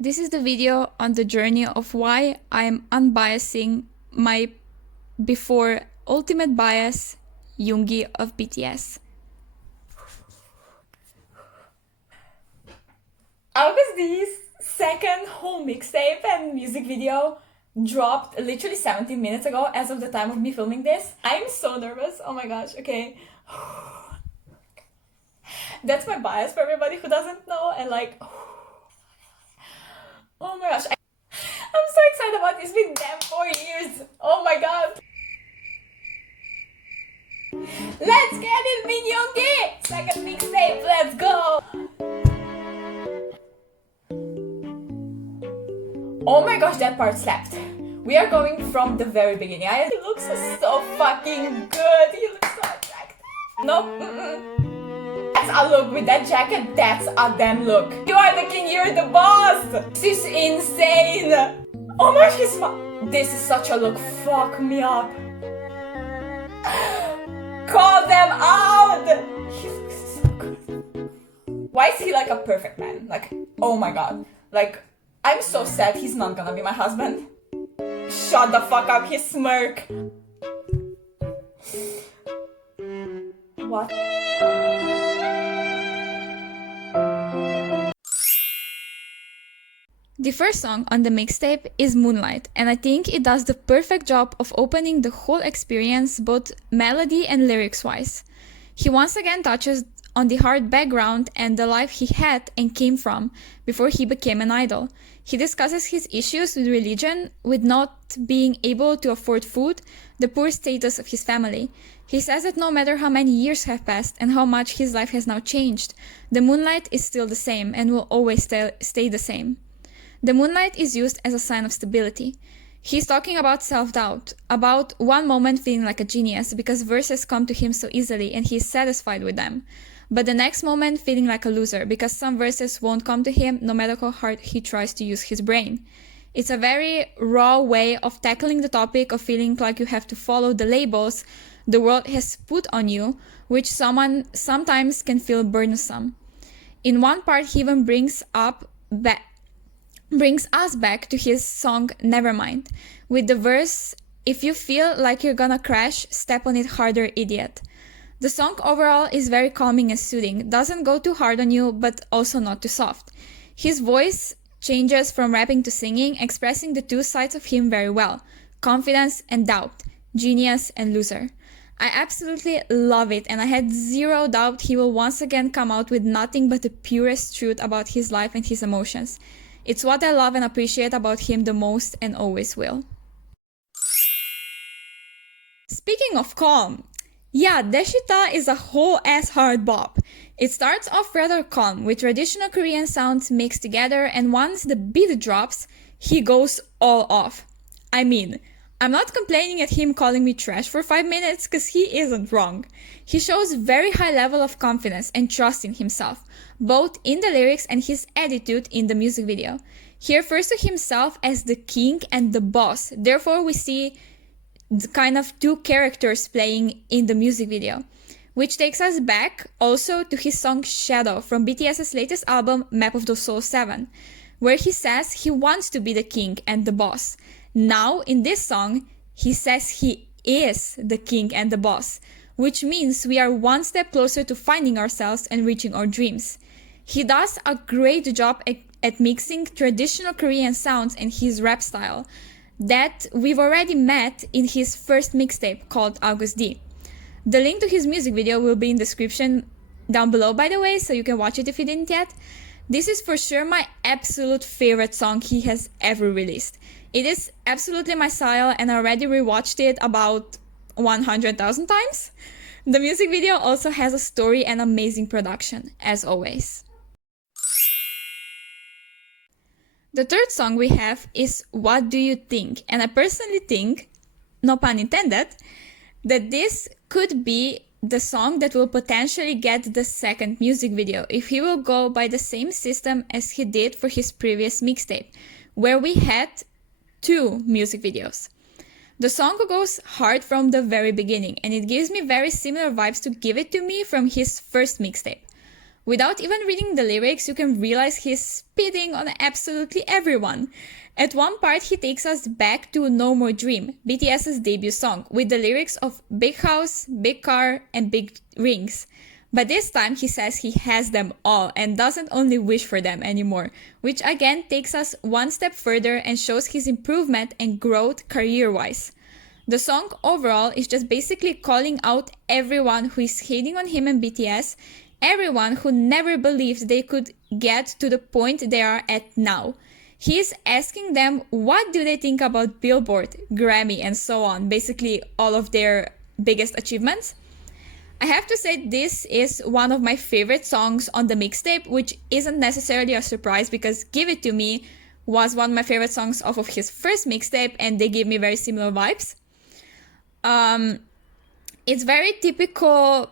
This is the video on the journey of why I'm unbiasing my before ultimate bias, Yoongi of BTS. Agust D's second whole mixtape and music video dropped literally 17 minutes ago as of the time of me filming this. I'm so nervous. Oh my gosh, okay. That's my bias for everybody who doesn't know, and like, oh my gosh, I'm so excited about this. It's been damn 4 years. Oh my god. Let's get it, Yoongi! Second mixtape, let's go! Oh my gosh, that part slapped. We are going from the very beginning. He looks so fucking good. He looks so attractive. No, that's a look with that jacket. That's a damn look. You are the king, you're the boss. This is insane. Oh my gosh, this is such a look. Fuck me up. Call them out. He looks so good. Why is he like a perfect man? Like, oh my god. Like, I'm so sad he's not gonna be my husband. Shut the fuck up, his smirk. What? The first song on the mixtape is Moonlight, and I think it does the perfect job of opening the whole experience both melody and lyrics-wise. He once again touches on the hard background and the life he had and came from before he became an idol. He discusses his issues with religion, with not being able to afford food, the poor status of his family. He says that no matter how many years have passed and how much his life has now changed, the moonlight is still the same and will always stay the same. The moonlight is used as a sign of stability. He's talking about self-doubt, about one moment feeling like a genius because verses come to him so easily and he's satisfied with them, but the next moment feeling like a loser because some verses won't come to him no matter how hard he tries to use his brain. It's a very raw way of tackling the topic of feeling like you have to follow the labels the world has put on you, which sometimes can feel burdensome. In one part, he even brings us back to his song Nevermind, with the verse, "If you feel like you're gonna crash, step on it harder, idiot." The song overall is very calming and soothing, doesn't go too hard on you, but also not too soft. His voice changes from rapping to singing, expressing the two sides of him very well, confidence and doubt, genius and loser. I absolutely love it, and I had zero doubt he will once again come out with nothing but the purest truth about his life and his emotions. It's what I love and appreciate about him the most and always will. Speaking of calm, yeah, Daechwita is a whole-ass hard bop. It starts off rather calm, with traditional Korean sounds mixed together, and once the beat drops, he goes all off. I mean, I'm not complaining at him calling me trash for 5 minutes, cause he isn't wrong. He shows very high level of confidence and trust in himself, both in the lyrics and his attitude in the music video. He refers to himself as the king and the boss, therefore we see the kind of two characters playing in the music video, which takes us back also to his song Shadow from BTS's latest album Map of the Soul 7, where he says he wants to be the king and the boss. Now in this song, he says he is the king and the boss, which means we are one step closer to finding ourselves and reaching our dreams. He does a great job at mixing traditional Korean sounds and his rap style that we've already met in his first mixtape called Agust D. The link to his music video will be in the description down below, by the way, so you can watch it if you didn't yet. This is for sure my absolute favorite song he has ever released. It is absolutely my style and I already rewatched it about 100,000 times. The music video also has a story and amazing production, as always. The third song we have is What Do You Think? And I personally think, no pun intended, that this could be the song that will potentially get the second music video if he will go by the same system as he did for his previous mixtape, where we had 2 music videos. The song goes hard from the very beginning, and it gives me very similar vibes to Give It To Me from his first mixtape. Without even reading the lyrics, you can realize he's spitting on absolutely everyone. At one part, he takes us back to No More Dream, BTS's debut song, with the lyrics of big house, big car, and big rings. But this time, he says he has them all and doesn't only wish for them anymore, which again takes us one step further and shows his improvement and growth career-wise. The song overall is just basically calling out everyone who is hating on him and BTS, everyone who never believed they could get to the point they are at now. He is asking them what do they think about Billboard, Grammy, and so on, basically all of their biggest achievements. I have to say this is one of my favorite songs on the mixtape, which isn't necessarily a surprise because Give It To Me was one of my favorite songs off of his first mixtape and they give me very similar vibes. It's very typical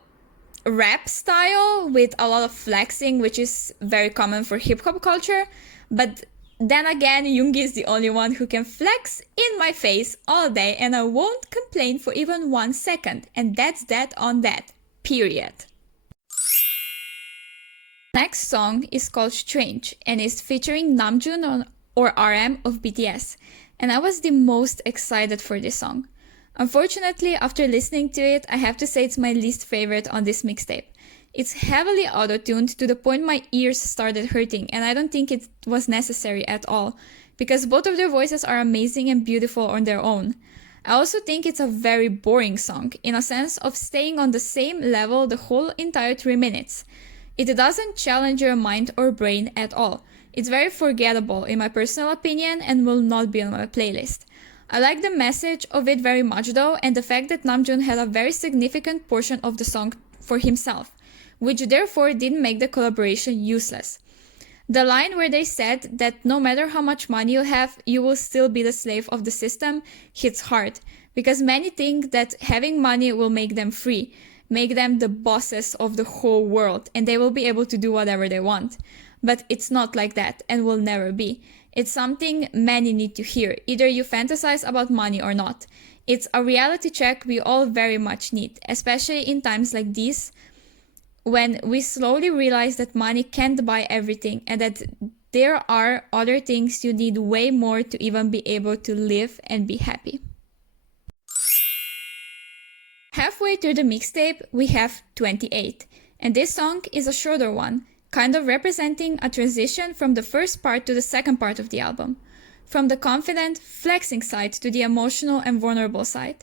rap style with a lot of flexing, which is very common for hip-hop culture, but then again, Yoongi is the only one who can flex in my face all day and I won't complain for even 1 second, and that's that on that. Period. Next song is called Strange and is featuring Namjoon or RM of BTS, and I was the most excited for this song. Unfortunately, after listening to it, I have to say it's my least favorite on this mixtape. It's heavily auto-tuned to the point my ears started hurting, and I don't think it was necessary at all, because both of their voices are amazing and beautiful on their own. I also think it's a very boring song, in a sense of staying on the same level the whole entire 3 minutes. It doesn't challenge your mind or brain at all. It's very forgettable in my personal opinion and will not be on my playlist. I like the message of it very much though, and the fact that Namjoon had a very significant portion of the song for himself, which therefore didn't make the collaboration useless. The line where they said that no matter how much money you have, you will still be the slave of the system hits hard, because many think that having money will make them free, make them the bosses of the whole world, and they will be able to do whatever they want. But it's not like that, and will never be. It's something many need to hear, either you fantasize about money or not. It's a reality check we all very much need, especially in times like these, when we slowly realize that money can't buy everything and that there are other things you need way more to even be able to live and be happy. Halfway through the mixtape, we have 28, and this song is a shorter one, kind of representing a transition from the first part to the second part of the album, from the confident, flexing side to the emotional and vulnerable side.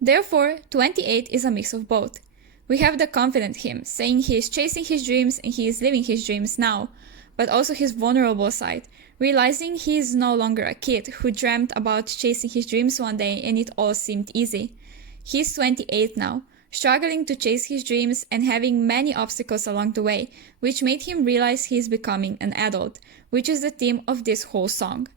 Therefore, 28 is a mix of both. We have the confident him, saying he is chasing his dreams and he is living his dreams now, but also his vulnerable side, realizing he is no longer a kid who dreamt about chasing his dreams one day and it all seemed easy. He is 28 now, struggling to chase his dreams and having many obstacles along the way, which made him realize he is becoming an adult, which is the theme of this whole song.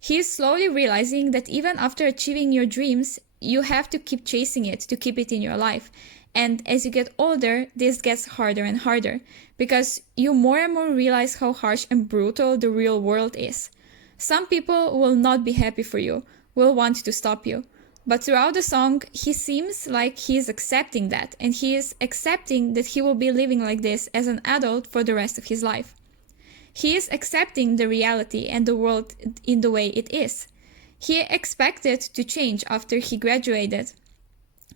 He is slowly realizing that even after achieving your dreams, you have to keep chasing it to keep it in your life. And as you get older, this gets harder and harder, because you more and more realize how harsh and brutal the real world is. Some people will not be happy for you, will want to stop you. But throughout the song, he seems like he is accepting that, and he is accepting that he will be living like this as an adult for the rest of his life. He is accepting the reality and the world in the way it is. He expected to change after he graduated,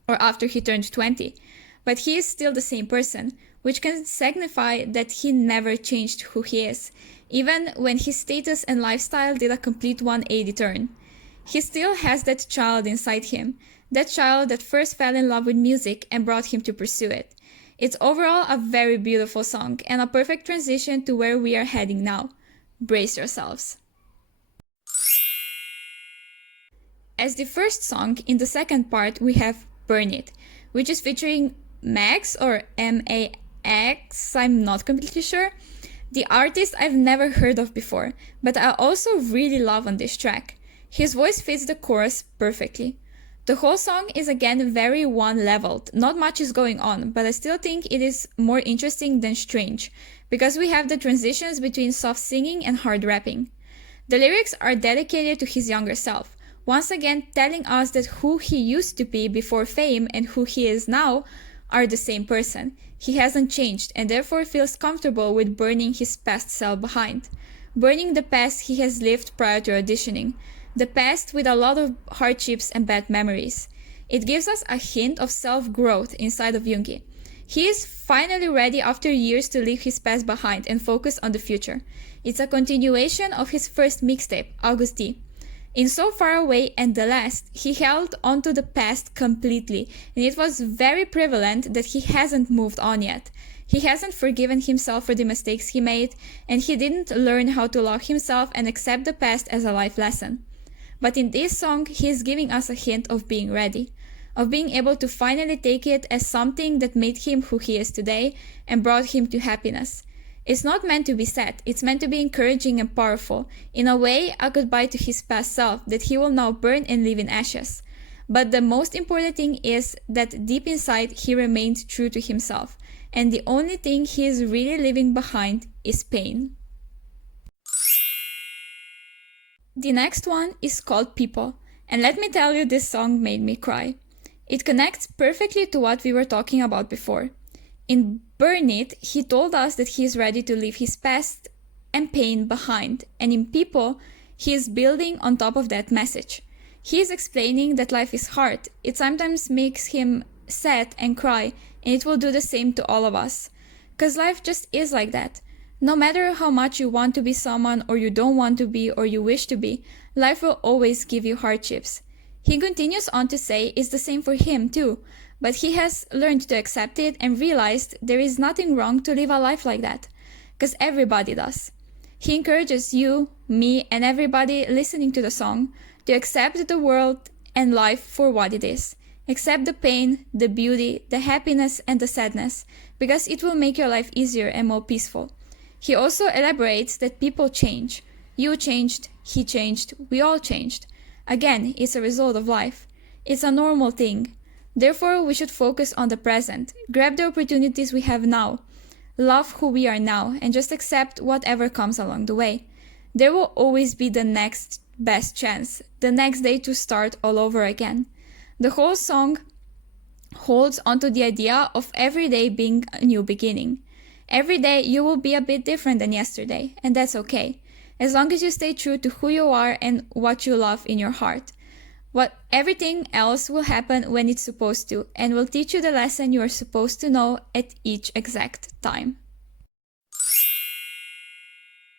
or after he turned 20, but he is still the same person, which can signify that he never changed who he is, even when his status and lifestyle did a complete 180 turn. He still has that child inside him, that child that first fell in love with music and brought him to pursue it. It's overall a very beautiful song and a perfect transition to where we are heading now. Brace yourselves. As the first song, in the second part we have Burn It, which is featuring Max or M-A-X, I'm not completely sure. The artist I've never heard of before, but I also really love on this track. His voice fits the chorus perfectly. The whole song is again very one-leveled, not much is going on, but I still think it is more interesting than Strange, because we have the transitions between soft singing and hard rapping. The lyrics are dedicated to his younger self, once again telling us that who he used to be before fame and who he is now are the same person. He hasn't changed and therefore feels comfortable with burning his past self behind. Burning the past he has lived prior to auditioning. The past with a lot of hardships and bad memories. It gives us a hint of self-growth inside of Yoongi. He is finally ready after years to leave his past behind and focus on the future. It's a continuation of his first mixtape, Agust D. In So Far Away and The Last, he held onto the past completely, and it was very prevalent that he hasn't moved on yet. He hasn't forgiven himself for the mistakes he made, and he didn't learn how to love himself and accept the past as a life lesson. But in this song, he is giving us a hint of being ready, of being able to finally take it as something that made him who he is today and brought him to happiness. It's not meant to be sad, it's meant to be encouraging and powerful, in a way a goodbye to his past self that he will now burn and live in ashes. But the most important thing is that deep inside he remained true to himself, and the only thing he is really leaving behind is pain. The next one is called People, and let me tell you, this song made me cry. It connects perfectly to what we were talking about before. In Burn It, he told us that he is ready to leave his past and pain behind, and in People, he is building on top of that message. He is explaining that life is hard, it sometimes makes him sad and cry, and it will do the same to all of us. 'Cause life just is like that. No matter how much you want to be someone, or you don't want to be, or you wish to be, life will always give you hardships. He continues on to say it's the same for him too, but he has learned to accept it and realized there is nothing wrong to live a life like that, because everybody does. He encourages you, me, and everybody listening to the song to accept the world and life for what it is. Accept the pain, the beauty, the happiness, and the sadness, because it will make your life easier and more peaceful. He also elaborates that people change. You changed, he changed, we all changed. Again, it's a result of life. It's a normal thing. Therefore, we should focus on the present, grab the opportunities we have now, love who we are now, and just accept whatever comes along the way. There will always be the next best chance, the next day to start all over again. The whole song holds onto the idea of every day being a new beginning. Every day you will be a bit different than yesterday, and that's okay, as long as you stay true to who you are and what you love in your heart. Everything else will happen when it's supposed to, and will teach you the lesson you are supposed to know at each exact time.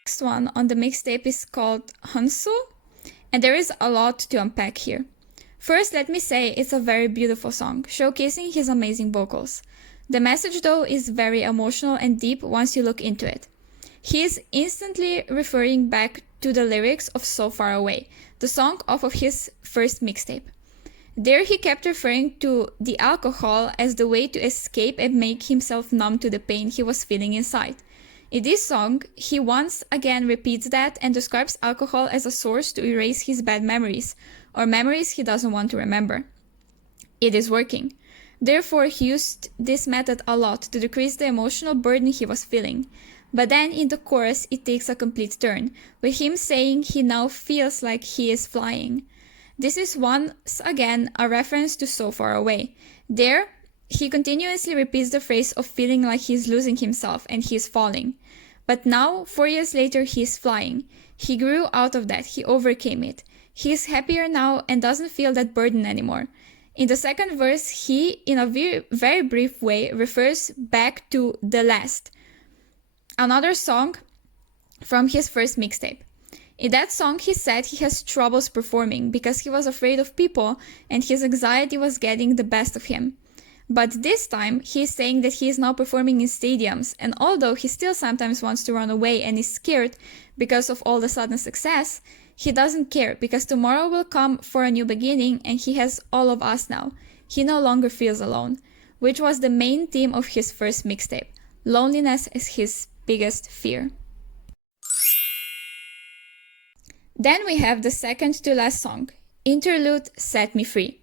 Next one on the mixtape is called Honsool, and there is a lot to unpack here. First, let me say it's a very beautiful song, showcasing his amazing vocals. The message though is very emotional and deep once you look into it. He is instantly referring back to the lyrics of So Far Away, the song off of his first mixtape. There he kept referring to the alcohol as the way to escape and make himself numb to the pain he was feeling inside. In this song, he once again repeats that and describes alcohol as a source to erase his bad memories, or memories he doesn't want to remember. It is working. Therefore, he used this method a lot to decrease the emotional burden he was feeling. But then in the chorus, it takes a complete turn, with him saying he now feels like he is flying. This is once again a reference to So Far Away. There, he continuously repeats the phrase of feeling like he is losing himself and he is falling. But now, 4 years later, he is flying. He grew out of that, he overcame it. He is happier now and doesn't feel that burden anymore. In the second verse, he, in a very brief way, refers back to The Last, another song from his first mixtape. In that song, he said he has troubles performing because he was afraid of people and his anxiety was getting the best of him. But this time, he is saying that he is now performing in stadiums, and although he still sometimes wants to run away and is scared because of all the sudden success, he doesn't care because tomorrow will come for a new beginning and he has all of us now. He no longer feels alone, which was the main theme of his first mixtape. Loneliness is his biggest fear. Then we have the second to last song, Interlude, Set Me Free.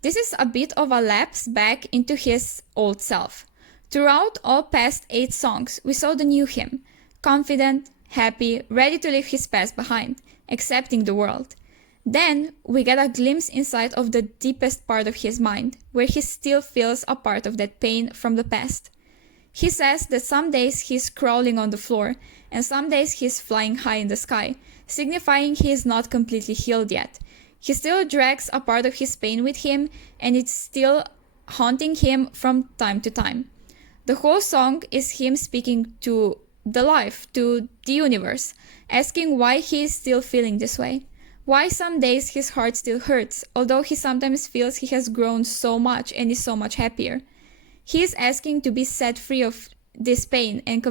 This is a bit of a lapse back into his old self. Throughout all past 8 songs, we saw the new him, confident, happy, ready to leave his past behind, accepting the world. Then we get a glimpse inside of the deepest part of his mind, where he still feels a part of that pain from the past. He says that some days he's crawling on the floor, and some days he's flying high in the sky, signifying he is not completely healed yet. He still drags a part of his pain with him, and it's still haunting him from time to time. The whole song is him speaking to the life, to the universe, asking why he is still feeling this way. Why some days his heart still hurts, although he sometimes feels he has grown so much and is so much happier. He is asking to be set free of this pain and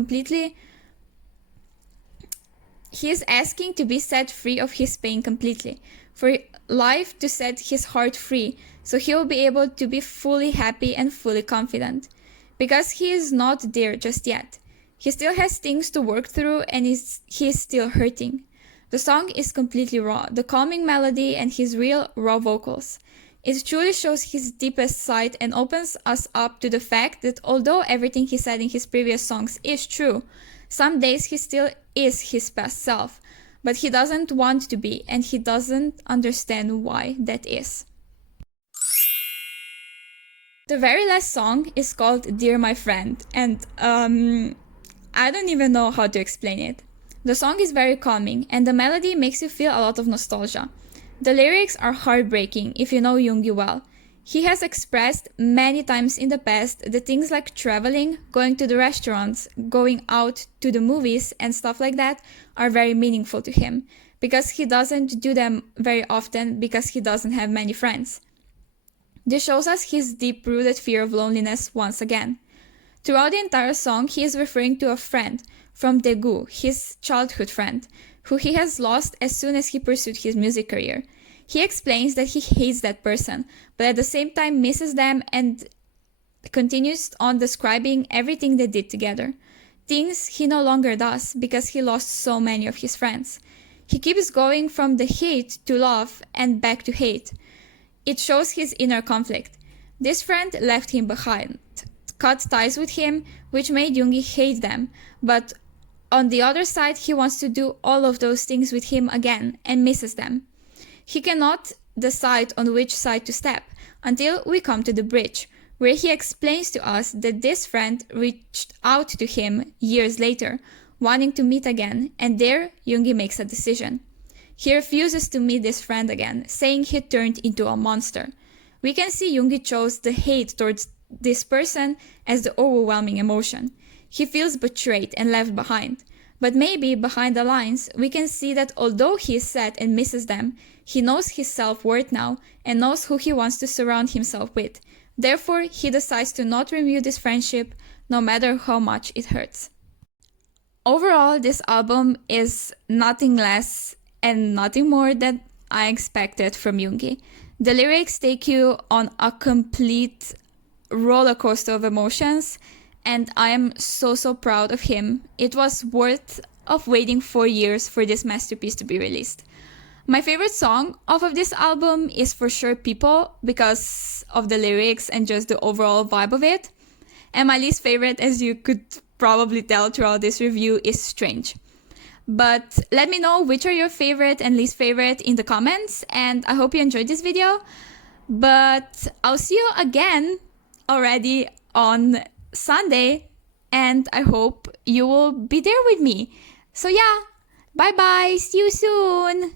He is asking to be set free of his pain completely, for life to set his heart free, so he will be able to be fully happy and fully confident. Because he is not there just yet. He still has things to work through and he is still hurting. The song is completely raw, the calming melody and his real raw vocals. It truly shows his deepest side and opens us up to the fact that although everything he said in his previous songs is true, some days he still is his best self, but he doesn't want to be and he doesn't understand why that is. The very last song is called Dear My Friend, and I don't even know how to explain it. The song is very calming and the melody makes you feel a lot of nostalgia. The lyrics are heartbreaking if you know Yoongi well. He has expressed many times in the past that things like traveling, going to the restaurants, going out to the movies and stuff like that are very meaningful to him, because he doesn't do them very often because he doesn't have many friends. This shows us his deep-rooted fear of loneliness once again. Throughout the entire song, he is referring to a friend from Daegu, his childhood friend, who he has lost as soon as he pursued his music career. He explains that he hates that person, but at the same time misses them and continues on describing everything they did together. Things he no longer does because he lost so many of his friends. He keeps going from the hate to love and back to hate. It shows his inner conflict. This friend left him behind, cut ties with him, which made Yoongi hate them, but on the other side, he wants to do all of those things with him again and misses them. He cannot decide on which side to step until we come to the bridge, where he explains to us that this friend reached out to him years later, wanting to meet again, and there Yoongi makes a decision. He refuses to meet this friend again, saying he turned into a monster. We can see Yoongi chose the hate towards this person as the overwhelming emotion. He feels betrayed and left behind. But maybe behind the lines, we can see that although he is sad and misses them, he knows his self-worth now and knows who he wants to surround himself with. Therefore, he decides to not renew this friendship, no matter how much it hurts. Overall, this album is nothing less and nothing more than I expected from Yoongi. The lyrics take you on a complete roller coaster of emotions, and I am so proud of him. It was worth of waiting 4 years for this masterpiece to be released. My favorite song off of this album is for sure People, because of the lyrics and just the overall vibe of it. And my least favorite, as you could probably tell throughout this review, is Strange. But let me know which are your favorite and least favorite in the comments, and I hope you enjoyed this video. But I'll see you again already on Sunday, and I hope you will be there with me. So yeah, bye bye, see you soon.